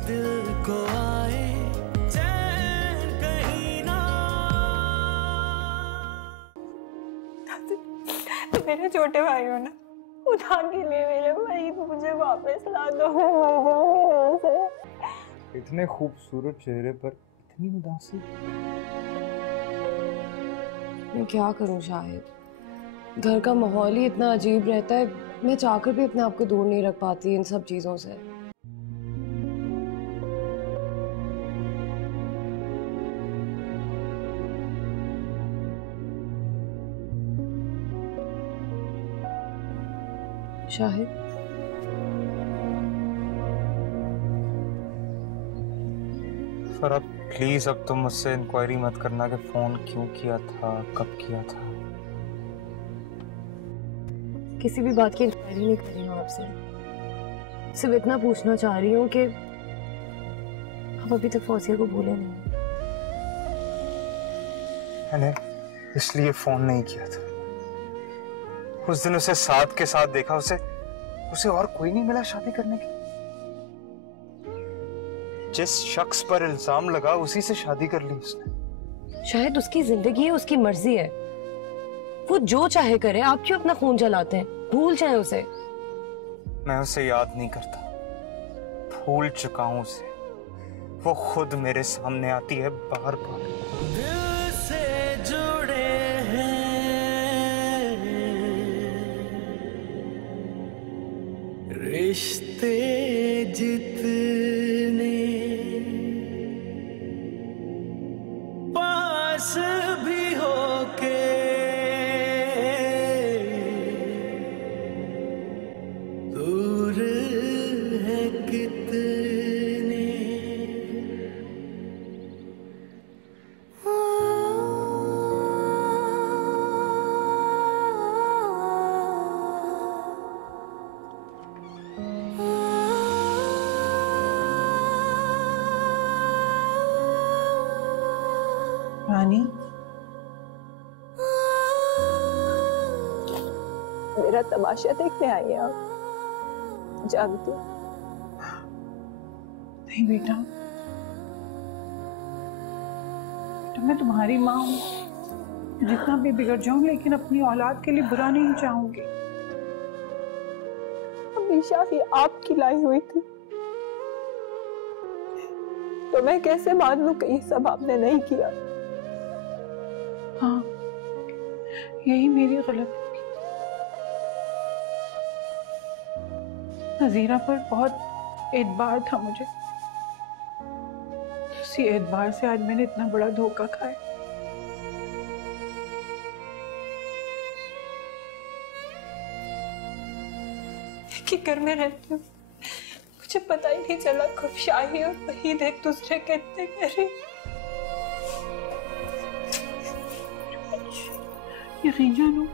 दिल को आए चैन कहीं ना। मेरे छोटे भाई हो ना, उधार के लिए मेरे भाई मुझे वापस ला दो। इतने खूबसूरत चेहरे पर इतनी उदासी। मैं क्या करूं शाहिद, घर का माहौल ही इतना अजीब रहता है, मैं चाहकर भी अपने आप को दूर नहीं रख पाती इन सब चीजों से। शाहिद, फरा प्लीज अब तुम मुझसे इंक्वायरी मत करना कि फोन क्यों किया था, कब किया था। किसी भी बात की इंक्वायरी नहीं कर रही हूँ आपसे, सिर्फ इतना पूछना चाह रही हूँ कि आप अभी तक फौजिया को भूले नहीं। मैंने इसलिए फोन नहीं किया था, उस दिन उसे साथ के साथ देखा, उसे और कोई नहीं मिला शादी करने के। जिस शख्स पर इल्जाम लगा उसी से शादी कर ली उसने। शायद उसकी जिंदगी है, उसकी मर्जी है, वो जो चाहे करे। आप क्यों अपना खून जलाते हैं? भूल जाए उसे। मैं उसे याद नहीं करता, भूल चुका हूं उसे। वो खुद मेरे सामने आती है बार बार। दिल से जुड़े हैं रिश्ते जितने पास भी होके दूर है कितने। रानी, मेरा तमाशा देखने आई हैं आप? जानती हूँ। नहीं बेटा, मैं तुम्हारी माँ हूँ, जितना भी बिगड़ जाऊं लेकिन अपनी औलाद के लिए बुरा नहीं चाहूंगी। हमेशा ही आपकी लाई हुई थी, तो मैं कैसे मान लूं कि ये सब आपने नहीं किया? हाँ, यही मेरी गलती थी। नजीरा पर बहुत एतबार था मुझे, उसी एतबार से आज मैंने इतना बड़ा धोखा खाया। एक ही घर में रहती हूँ, मुझे पता ही नहीं चला कब शाही और वहीद एक दूसरे के इतने करीब। यकीन जानो,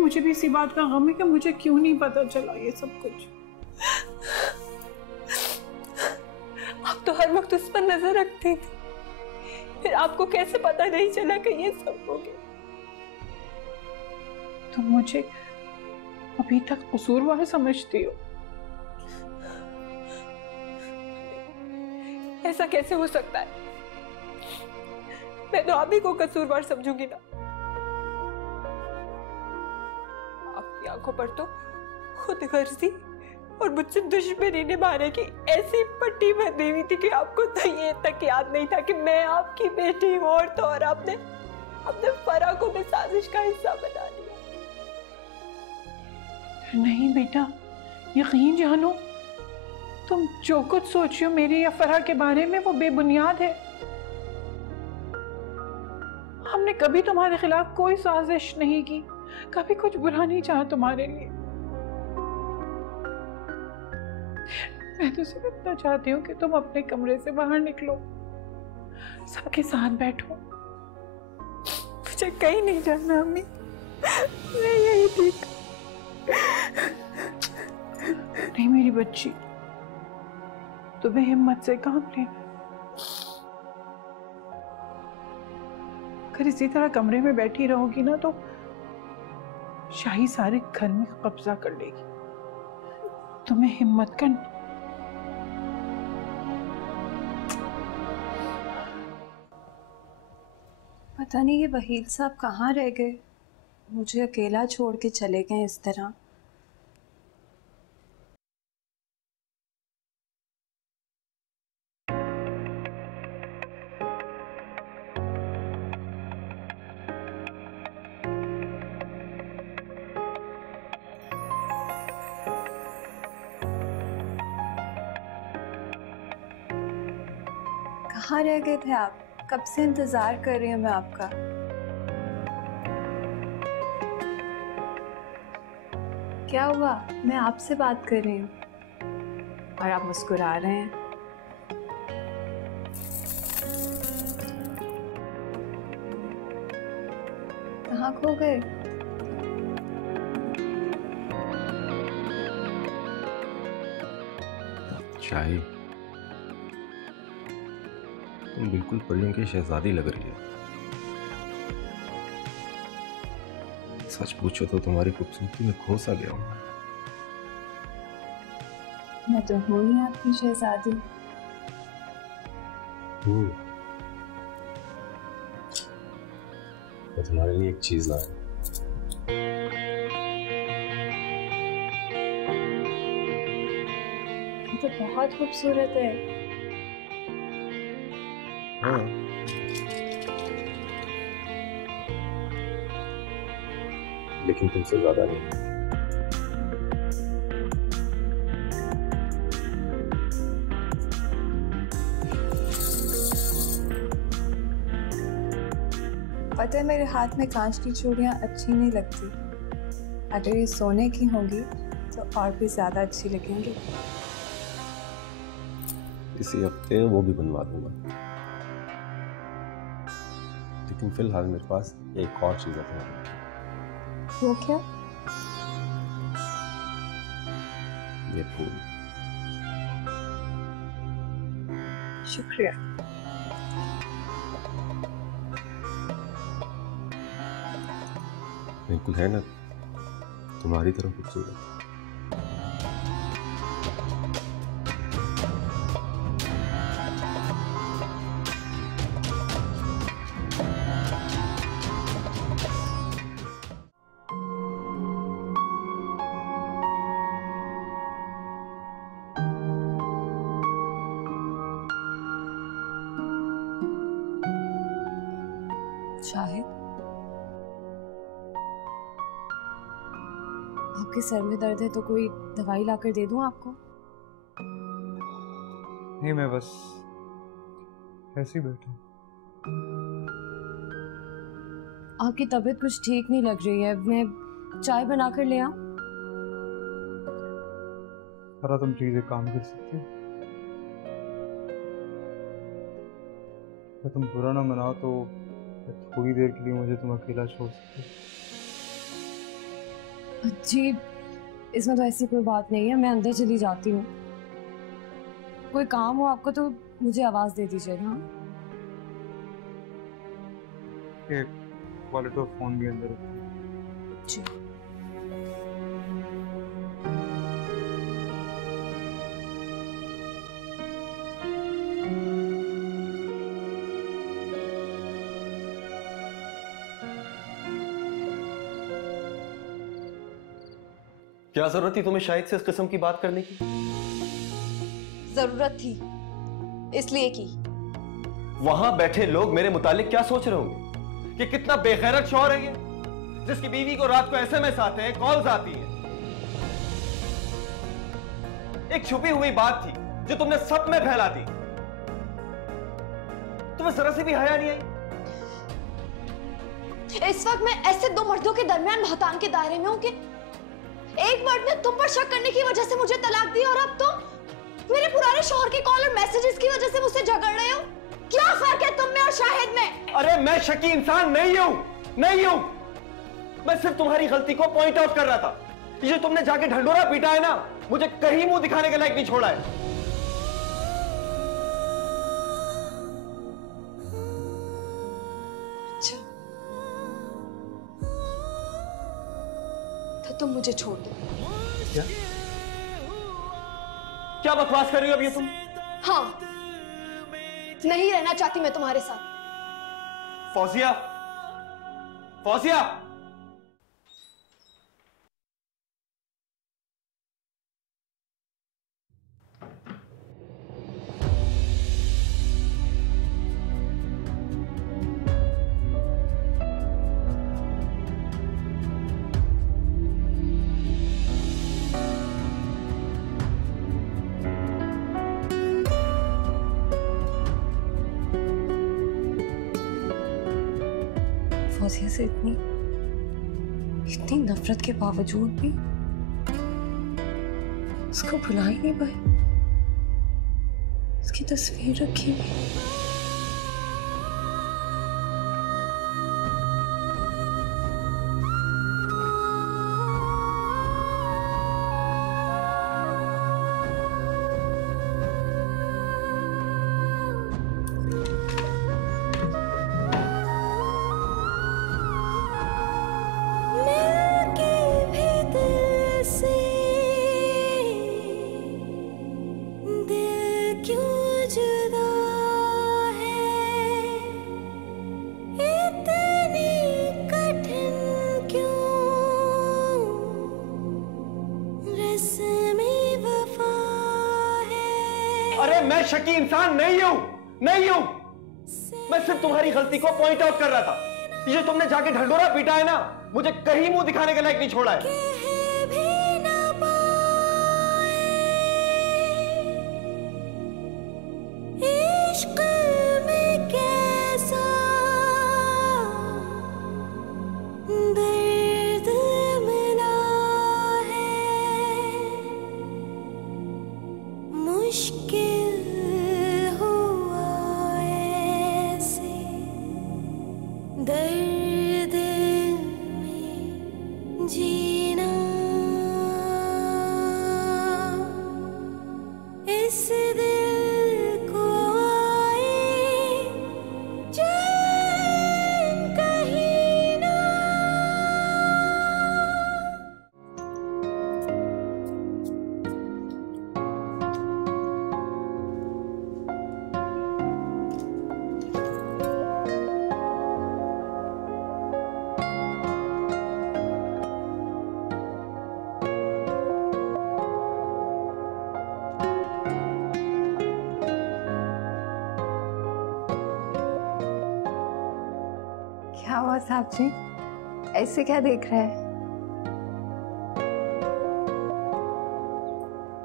मुझे भी इसी बात का गम है कि मुझे क्यों नहीं पता चला ये सब कुछ। आप तो हर वक्त उस पर नजर रखती थी, फिर आपको कैसे पता नहीं चला कि ये सब हो गया? तुम मुझे अभी तक कसूरवार समझती हो? ऐसा कैसे हो सकता है? मैं तो आप ही को कसूरवार समझूंगी ना। आपकी आंखों पर तो खुद गर्जी और मुझसे दुश्मनी निभाने की ऐसी पट्टी बंधी हुई थी कि आपको तो ये तक याद नहीं था कि मैं आपकी बेटी हूं, और तो और आपने फरा को भी साजिश का हिस्सा बना लिया। नहीं बेटा, यकीन जानो, तुम जो कुछ सोच रही हो मेरी या फरा के बारे में वो बेबुनियाद है। हमने कभी तुम्हारे खिलाफ कोई साजिश नहीं की, कभी कुछ बुरा नहीं चाहा तुम्हारे लिए। मैं तो सिर्फ इतना चाहती हूँ कि तुम अपने कमरे से बाहर निकलो, सबके साथ बैठो। मुझे कहीं नहीं जाना अम्मी, मैं यही ठीक। नहीं मेरी बच्ची, तुम्हें हिम्मत से काम लेना। अगर इसी तरह कमरे में बैठी रहोगी ना तो शाही सारे घर में कब्जा कर लेगी। तुम्हें हिम्मत करना। पता नहीं ये वहीद साहब कहाँ रह गए, मुझे अकेला छोड़ के चले गए इस तरह। कहाँ रह गए थे आप? कब से इंतजार कर रही हूँ मैं आपका। क्या हुआ? मैं आपसे बात कर रही हूँ और आप मुस्कुरा रहे हैं। कहाँ खो गए? शाही, तुम बिल्कुल परियों की शहजादी लग रही है। सच पूछो तो तुम्हारी खूबसूरती में खो सा गया हूं। मैं तो हूँ ही आपकी शहजादी। मैं तुम्हारे लिए एक चीज लाया। ये तो बहुत खूबसूरत है। हाँ, लेकिन तुमसे ज्यादा नहीं। पता है मेरे हाथ में कांच की चूड़ियाँ अच्छी नहीं लगती, अगर ये सोने की होंगी तो और भी ज्यादा अच्छी लगेंगी। इसी हफ्ते वो भी बनवा दूंगा, लेकिन फिलहाल मेरे पास एक और चीज है। वो क्या? ये फूल। शुक्रिया। बिल्कुल है ना, तुम्हारी तरह खूबसूरत। शाहिद, आपके सर में दर्द है तो कोई दवाई लाकर दे दूं आपको? नहीं, मैं बस ऐसे ही बैठा हूँ। आपकी तबीयत कुछ ठीक नहीं लग रही है, मैं चाय बनाकर ले आऊं? सारा तुम प्लीज एक काम कर सकती हो? अगर तुम बुरा ना मनाओ तो थोड़ी देर के लिए मुझे तुम अकेला छोड़ सकते हो। जी, इसमें तो ऐसी कोई बात नहीं है, मैं अंदर चली जाती हूँ। कोई काम हो आपको तो मुझे आवाज दे दीजिएगा। हाँ, वॉलेट और फोन भी अंदर रखो। जी। क्या जरूरत थी तुम्हें शाहिद से इस किस्म की बात करने की? जरूरत थी इसलिए की। वहां बैठे लोग मेरे मुतालिक क्या सोच रहे होंगे कि कितना बेगैरत शौहर है ये, जिसकी बीवी को रात को एसएमएस आते हैं, कॉल्स आती हैं। एक छुपी हुई बात थी जो तुमने सब में फैला दी। तुम्हें जरा सी भी हया नहीं आई? इस वक्त मैं ऐसे दो मर्दों के दरमियान भौतान के दायरे में हूं कि एक मर्द ने तुम पर शक करने की वजह से मुझे तलाक दी और अब तुम मेरे पुराने शौहर के कॉल और मैसेजेस की वजह से मुझसे झगड़ रहे हो। क्या फर्क है तुम में और शाहिद में? अरे मैं शकी इंसान नहीं हूं, नहीं हूं। मैं सिर्फ तुम्हारी गलती को पॉइंट आउट कर रहा था। ये तुमने जाके ढंडोरा पीटा है ना, मुझे कहीं मुंह दिखाने के लायक नहीं छोड़ा है। अच्छा, तो तुम मुझे छोड़ दो। क्या बकवास कर रही हो अभी तुम? हाँ, नहीं रहना चाहती मैं तुम्हारे साथ। फौजिया, फौजिया, फौजिया से इतनी नफरत के बावजूद भी उसको भुला ही नहीं पाए। उसकी तस्वीर रखी हुई। अरे मैं शकी इंसान नहीं हूं, नहीं हूं। मैं सिर्फ तुम्हारी गलती को पॉइंट आउट कर रहा था। ये जो तुमने जाके ढंडोरा पीटा है ना, मुझे कहीं मुंह दिखाने के लायक नहीं छोड़ा है। क्या हुआ साहब जी, ऐसे क्या देख रहे हैं?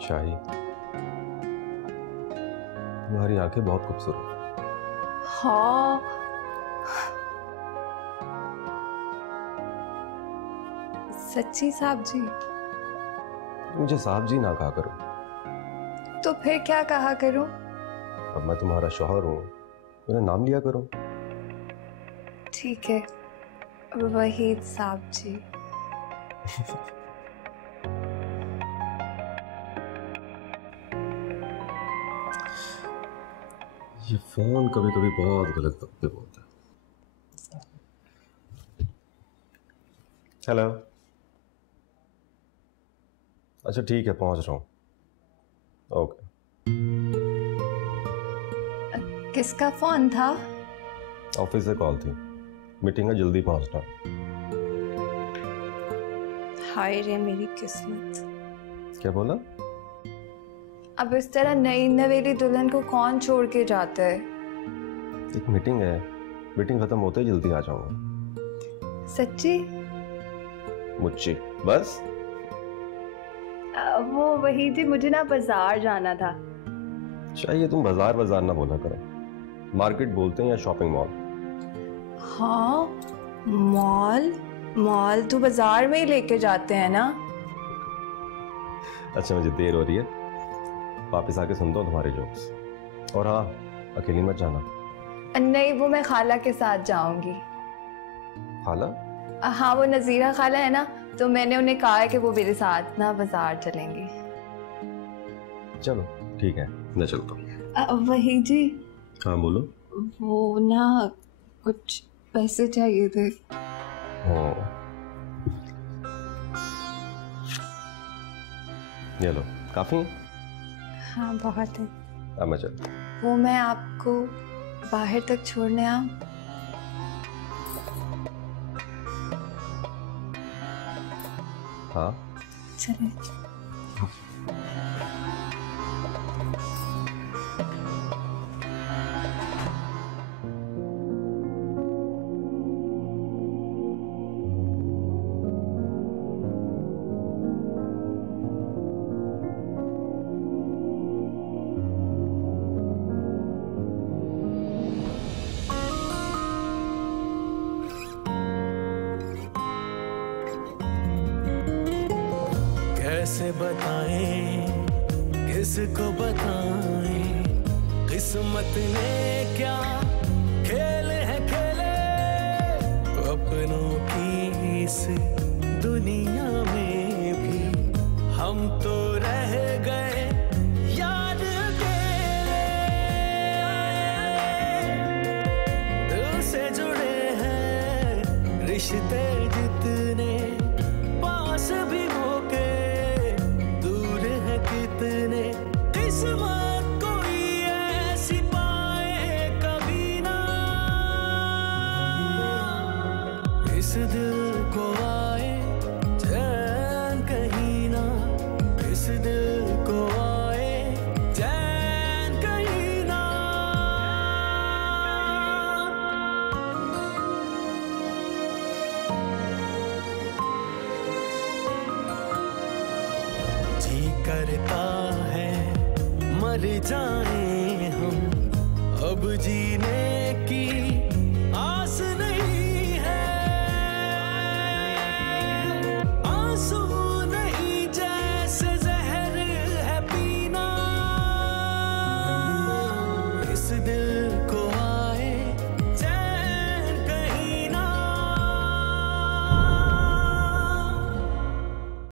शाही, तुम्हारी आंखें बहुत खूबसूरत। हाँ, सच्ची साहब जी? मुझे साहब जी ना कहा करो। तो फिर क्या कहा करूं? अब मैं तुम्हारा शौहर हूं, मेरा नाम लिया करो। ठीक है, वहीद साहब जी। ये फोन कभी कभी बहुत गलत वक्त पे बोलता है। हेलो, अच्छा ठीक है, पहुंच रहा हूँ। ओके। किसका फोन था? ऑफिस से कॉल थी, मीटिंग है, जल्दी पहुंचना। हाय रे मेरी किस्मत। क्या बोला? अब इस तरह नई नवेली दुल्हन को कौन छोड़ के जाता है? एक मीटिंग है, मीटिंग खत्म होते ही जल्दी आ जाऊंगा। सच्ची? मुझे बस वो वही थी, मुझे ना बाजार जाना था। चाहिए तुम बाजार बाजार ना बोला करो, मार्केट बोलते हैं या शॉपिंग मॉल। हाँ, मॉल मॉल तो बाजार में ही लेके जाते हैं ना। अच्छा मुझे देर हो रही है, वापस आके सुनता हूँ तुम्हारे जोक्स। और हाँ, अकेली मत जाना। नहीं, वो मैं खाला के साथ जाऊंगी। खाला? हाँ, वो नजीरा खाला है ना, तो मैंने उन्हें कहा है कि वो मेरे साथ ना बाजार चलेंगे। चलो ठीक है, मैं चलता हूँ। वही जी। हाँ बोलो। वो ना कुछ पैसे चाहिए थे। ये लो, काफी है? हाँ बहुत है। अब मैं चलता। वो मैं आपको बाहर तक छोड़ने आऊं? हाँ चले। कैसे बताएं, किसको बताएं, किस्मत ने क्या खेल है खेले, अपनों की इस दुनिया में भी हम तो रह गए याद अकेले। दिल से जुड़े हैं रिश्ते जितने, पास भी होके कितने, किस्मत कोई ऐसी पाए कभी ना, इस दिल को आए चैन कहीं ना, इस दिल को आए चैन कहीं ना। जी करता है मर जाएं हम, अब जीने की आस नहीं है, आंसू